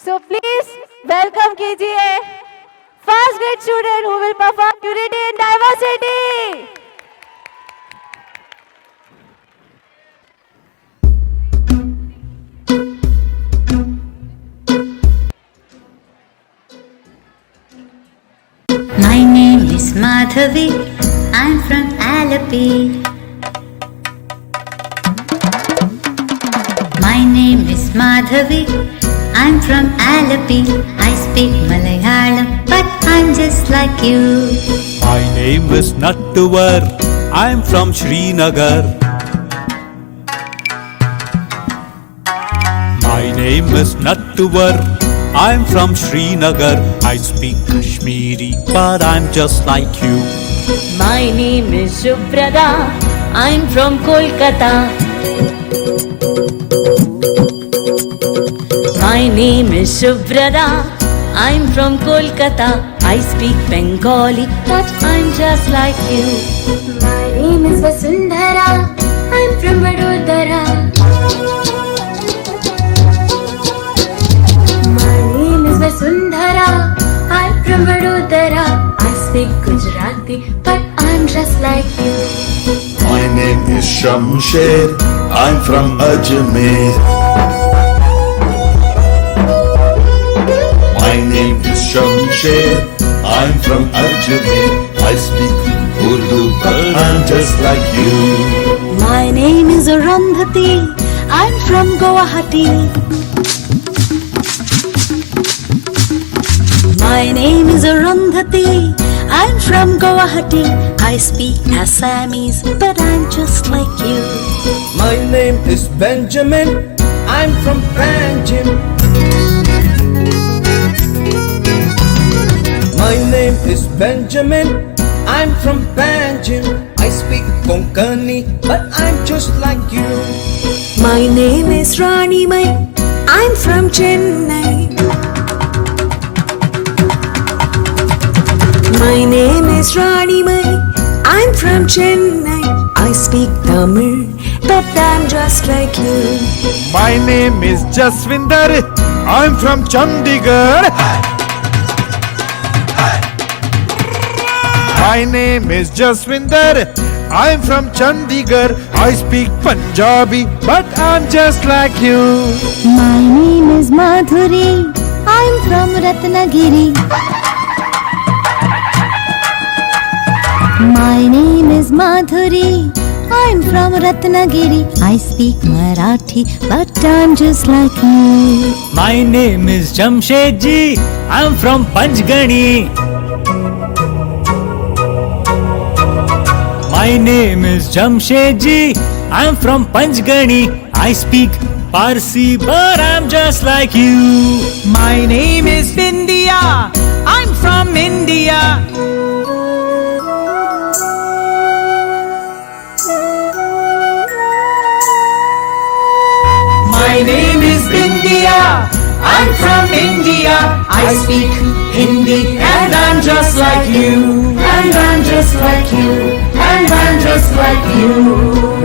So please welcome KGA, first grade student who will perform Unity in Diversity. My name is Madhavi, I'm from Alapi. My name is Madhavi, I'm from Alapi. I speak Malayalam, but I'm just like you. My name is Nattuvar, I'm from Srinagar. My name is Nattuvar, I'm from Srinagar. I speak Kashmiri, but I'm just like you. My name is Shubhrada, I'm from Kolkata. My name is Shubhrada, I'm from Kolkata. I speak Bengali, but I'm just like you. My name is Vasundhara, I'm from Vadodara. My name is Vasundhara, I'm from Vadodara. I speak Gujarati, but I'm just like you. My name is Shamsher, I'm from Ajmer. My name is Shamsher, I'm from Ajmer. I speak Urdu, but I'm just like you. My name is Arundhati, I'm from Guwahati. My name is Arundhati, I'm from Guwahati. I speak Assamese, but I'm just like you. My name is Benjamin, I'm from Panjim. My name is Benjamin, I'm from Panjim. I speak Konkani, but I'm just like you. My name is Rani Mai, I'm from Chennai. My name is Rani Mai, I'm from Chennai. I speak Tamil, but I'm just like you. My name is Jaswinder, I'm from Chandigarh. My name is Jaswinder, I'm from Chandigarh. I speak Punjabi, but I'm just like you. My name is Madhuri, I'm from Ratnagiri. My name is Madhuri, I'm from Ratnagiri. I speak Marathi, but I'm just like you. My name is Jamshedji, I'm from Panchgani. My name is Jamshedji, I'm from Panchgani. I speak Parsi, but I'm just like you. My name is Bindia, I'm from India. My name is Bindia, I'm from India. I speak Hindi and I'm just like you. And I'm just like you. And I'm just like you.